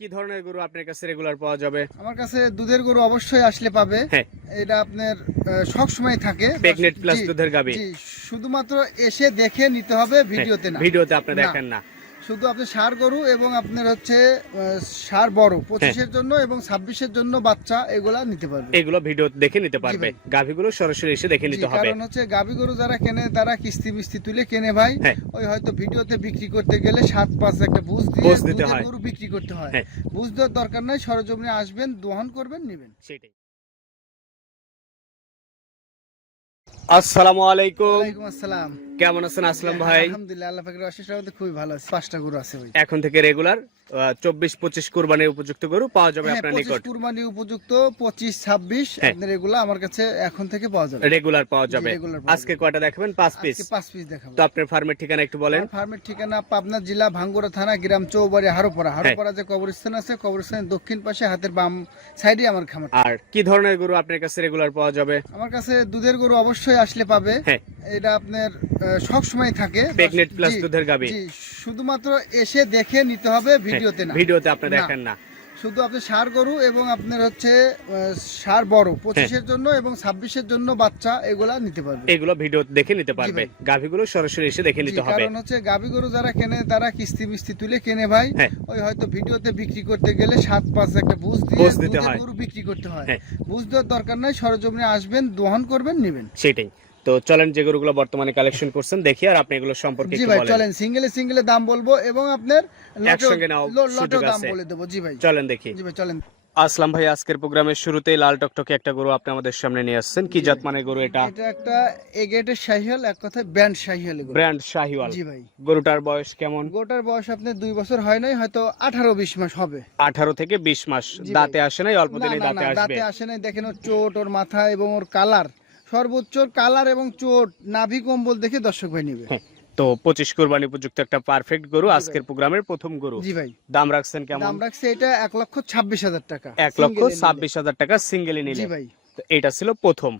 কি ধরনের গরু আপনার কাছে রেগুলার পাওয়া যাবে? আমার কাছে দুধের গরু অবশ্যই আসলে পাবে। হ্যাঁ। এটা আপনার সব সময় থাকে। প্রেগনেন্ট প্লাস দুধের গাবি শুধুমাত্র এসে দেখে নিতে হবে ভিডিওতে না। ভিডিওতে আপনি দেখেন না। শুধু আপনি সার গরু এবং আপনার হচ্ছে সার বড় হ্যাঁ। পঁচিশের জন্য এবং ছাব্বিশের জন্য বাচ্চা এগুলা নিতে পারবে এগুলো ভিডিও দেখে নিতে পারবে। গাভিগুলো সরাসরি এসে দেখে নিতে হবে কারণ হচ্ছে গাবি গরু যারা কেনে তারা কিস্তি মিস্তি তুলে কেনে ভাই হ্যাঁ। ওই হয়তো ভিডিওতে বিক্রি করতে গেলে সাত পাঁচ একটা বুঝ দিয়ে হয়। গরু বিক্রি করতে হয় হ্যাঁ। বুঝ দেওয়ার দরকার নাই সরজমিনে আসবেন দোহন করবেন নেবেন সেটাই আসসালামু আলাইকুম। আসসালাম। কেমন আছেন আসলাম ভাই? আলহামদুলিল্লাহ আল্লাহ পাকের অশেষ রহমতে খুবই ভালো আছে। পাঁচটা গরু আছে ভাই। এখন থেকে রেগুলার চব্বিশ পঁচিশ কুরবানির উপযুক্ত গরু পাওয়া যাবে হ্যাঁ, আপনার নিকট। কুরবানি উপযুক্ত পঁচিশ ছাব্বিশ হ্যাঁ। আপনার এগুলা আমার কাছে এখন থেকে পাওয়া যাবে। রেগুলার পাওয়া যাবে। আজকে কয়টা দেখাবেন? পাঁচ পিস পাঁচ পিস দেখাবো। তো আপনার ফার্মের ঠিকানা একটু বলেন। ফার্মের ঠিকানা পাবনা জেলা ভাঙ্গুরা থানা গ্রাম চৌবাড়ি হারোপাড়া। হ্যাঁ। হারোপাড়া যে কবরস্থান আছে কবরস্থানের দক্ষিণ পাশে হাতের বাম সাইডে আমার খামার। আর কি ধরনের গরু আপনার কাছে রেগুলার পাওয়া যাবে? আমার কাছে দুধের গরু অবশ্যই আসলে পাবে। হ্যাঁ। এটা আপনার সব সময় থাকে। প্রেগনেন্ট প্লাস দুধের গাবি। শুধুমাত্র এসে দেখে নিতে হবে ভিডিওতে না ভিডিওতে আপনি দেখেন না শুধু আপনি সার গরু এবং আপনার হচ্ছে সার বড় হ্যাঁ। পঁচিশের জন্য এবং ছাব্বিশের জন্য বাচ্চা এগুলা নিতে পারবে এগুলো ভিডিও দেখে নিতে পারবে। গাভিগুলো সরাসরি এসে দেখে নিতে হবে কারণ হচ্ছে গাবি গরু যারা কেনে তারা কিস্তি মিস্তি তুলে কেনে ভাই হ্যাঁ। ওই হয়তো ভিডিওতে বিক্রি করতে গেলে সাত পাঁচ একটা বুঝ দিয়ে দিতে হয়। গরু বিক্রি করতে হয় হ্যাঁ। বুঝ দেওয়ার দরকার নাই সরজমিনে আসবেন দোহন করবেন নেবেন সেটাই তো চলেন যে গরুগুলো বর্তমানে কালেকশন করছেন দেখি আর আপনি এগুলো সম্পর্কে জি ভাই বলেন। চলেন সিঙ্গেলে সিঙ্গেলে দাম বলব এবং আপনার একসঙ্গে সুযোগ দাম বলে দেবো। জি ভাই। চলেন দেখি। জি ভাই চলেন। আসলাম ভাই আজকের প্রোগ্রামের শুরুতেই লাল টকটকে একটা গরু আপনি আমাদের সামনে নিয়ে আসছেন। কি জাত মানে গরু এটা? এটা একটা এগেটের শাহিয়াল এক কথায় ব্যান্ড শাহিয়াল এগুলো। ব্র্যান্ড শাহিওয়াল। জি ভাই। গরুটার বয়স কেমন? গোটার বয়স আপনার দুই বছর হয় নাই হয়তো আঠারো বিশ মাস হবে। আঠারো থেকে বিশ মাস। দাঁতে আসে নাই অল্প দিনে দাঁতে আসবে। দাঁতে আসে নাই। দেখেন ওর চোট ওর মাথা এবং ওর কালার। সর্বোচ্চ কালার এবং চোট নাভি কম্বল দেখে দর্শক ভাই নিবে। তো পঁচিশ কোরবানি উপযুক্ত একটা পারফেক্ট গরু আজকের প্রোগ্রামের প্রথম গরু। জি ভাই। দাম রাখছেন কেমন? দাম রাখছে এটা এক লক্ষ ছাব্বিশ হাজার টাকা। এক লক্ষ। ছাব্বিশ হাজার টাকা সিঙ্গেলি জি নিলে। ভাই। তো এটা ছিল প্রথম।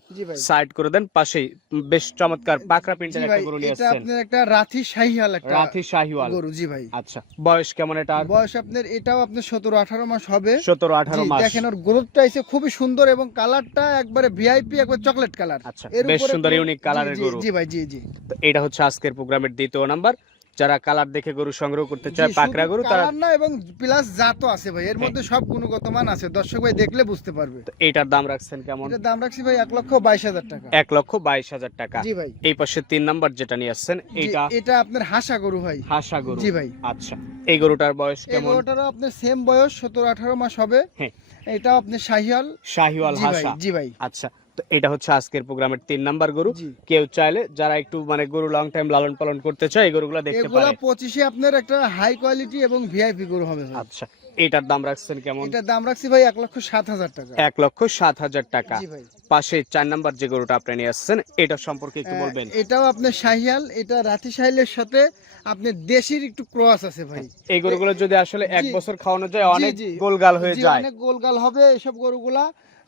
সাইড করে দেন পাশেই। বেশ চমৎকার পাকড়া প্রিন্টের একটা গরু নিয়ে আসছেন। আপনার একটা রাথি শাহিয়াল একটা রাথি শাহিওয়াল। গরু জি ভাই। আচ্ছা বয়স কেমন এটা বয়স আপনার এটাও আপনার সতেরো আঠারো মাস হবে। সতেরো আঠারো জি, মাস। দেখেন ওর গ্রোথটা এসে খুবই সুন্দর এবং কালারটা একবারে ভিআইপি একবার চকলেট কালার আচ্ছা বেশ সুন্দর ইউনিক কালারের গরু জি ভাই জি জি তো এটা হচ্ছে আজকের প্রোগ্রামের দ্বিতীয় নাম্বার যারা কালার দেখে গরু সংগ্রহ করতে চায় পাকড়া গরু তারা না এবং প্লাস জাতও আছে ভাই। এর মধ্যে সব গুণগত মান আছে। দর্শক ভাই দেখলে বুঝতে পারবে। তো এটার দাম রাখছেন কেমন? এটার দাম রাখছি ভাই এক লক্ষ বাইশ হাজার টাকা। এক লক্ষ বাইশ হাজার টাকা। জি ভাই। এই পাশে তিন নাম্বার যেটা নিয়ে আসছেন এটা এটা আপনার হাসা গরু ভাই। হাসা গরু। জি ভাই। আচ্ছা এই গরুটার বয়স এই কেমন? গরুটারও আপনার সেম বয়স সতেরো আঠারো মাস হবে। হ্যাঁ। এটা আপনার শাহিওয়াল। জি হাসা। জি ভাই। আচ্ছা তো এটা হচ্ছে আজকের প্রোগ্রামের তিন নাম্বার গরু। কেউ চাইলে যারা একটু মানে গরু লং টাইম লালন পালন করতে চায় এই গরুগুলো দেখতে এগুলা পারে পঁচিশে আপনার একটা হাই কোয়ালিটি এবং ভিআইপি গরু হবে আচ্ছা এটার দাম রাখছেন কেমন? এটার দাম রাখছি ভাই এক লক্ষ সাত হাজার টাকা। এক লক্ষ সাত হাজার টাকা। জি ভাই। পাশে চার নাম্বার যে গরুটা আপনি নিয়ে আসছেন এটা সম্পর্কে একটু বলবেন। এটাও আপনার শাহিয়াল এটা রাতি শাহিলের সাথে আপনার দেশির একটু ক্রস আছে ভাই। এই গরুগুলো যদি আসলে এক বছর খাওয়ানো যায় অনেক গোলগাল হয়ে যায়। অনেক গোলগাল হবে এসব গরুগুলা।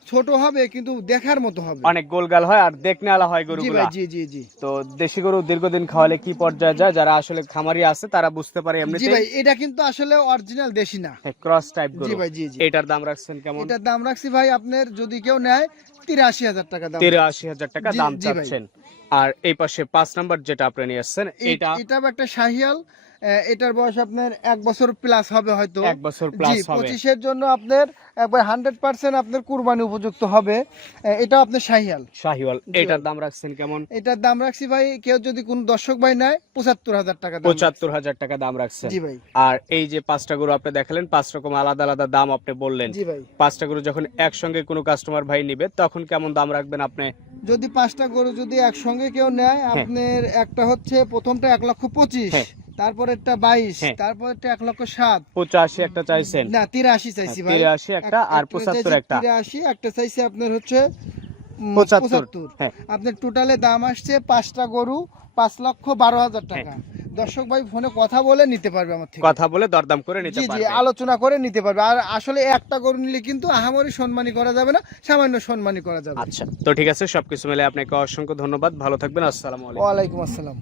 ছোট হবে কিন্তু দেখার মতো হবে। অনেক গোলগাল হয় আর দেখনে আলা হয় গরুগুলা। ভাই জি জি জি। তো দেশি গরু দীর্ঘদিন খাওয়ালে কি পর্যায়ে যায়? যারা আসলে খামারি আছে তারা বুঝতে পারে জি ভাই এটা কিন্তু আসলে অরিজিনাল দেশি না। ক্রস টাইপ জি ভাই জি জি। এটার দাম রাখছেন কেমন? এটার দাম রাখছি ভাই আপনার যদি কেউ নেয় তিরাশি হাজার টাকা দাম তিরাশি হাজার টাকা দাম চাচ্ছেন। আর এই পাশে পাঁচ নাম্বার যেটা আপনি নিয়ে আসছেন এটা এটা একটা শাহিয়াল এটার বয়স আপনার এক বছর প্লাস হবে হয়তো। এক বছর প্লাস হবে। পঁচিশের জন্য আপনার একবার হান্ড্রেড পার্সেন্ট আপনার কুরবানি উপযুক্ত হবে। এটা আপনার শাহিয়াল। শাহিওয়াল এটার দাম রাখছেন কেমন? এটার দাম রাখছি ভাই কেউ যদি কোন দর্শক ভাই নেয় পঁচাত্তর হাজার টাকা পঁচাত্তর হাজার টাকা দাম রাখছেন। জি ভাই। আর এই যে পাঁচটা গরু আপনি দেখালেন পাঁচ রকম আলাদা আলাদা দাম আপনি বললেন। জি ভাই। পাঁচটা গরু যখন একসঙ্গে কোনো কাস্টমার ভাই নিবে তখন কেমন দাম রাখবেন আপনি? যদি পাঁচটা গরু যদি একসঙ্গে কেউ নেয় আপনার একটা হচ্ছে প্রথমটা এক লক্ষ পঁচিশ হ্যাঁ। তারপরেরটা বাইশ হ্যাঁ। তারপরেরটা এক লক্ষ সাত। পঁচাশি একটা চাইছেন। না তিরাশি চাইছি তিরাশি একটা আর পঁচাত্তর একটা। তিরাশি একটা চাইছি আপনার হচ্ছে পঁচাত্তর। হ্যাঁ। আপনার টোটালে দাম আসছে পাঁচটা গরু পাঁচ লক্ষ বারো হাজার টাকা। দর্শক ভাই ফোনে কথা বলে নিতে পারবে আমার থেকে। কথা বলে দরদাম করে নিতে জি পারবে। আলোচনা করে নিতে পারবে। আর আসলে একটা গরু নিলে কিন্তু আহামরি সম্মানী করা যাবে না সামান্য সম্মানী করা যাবে। আচ্ছা তো ঠিক আছে সবকিছু মিলে আপনাকে অসংখ্য ধন্যবাদ। ভালো থাকবেন আসসালামু আলাইকুম। ওয়ালাইকুম আসসালাম।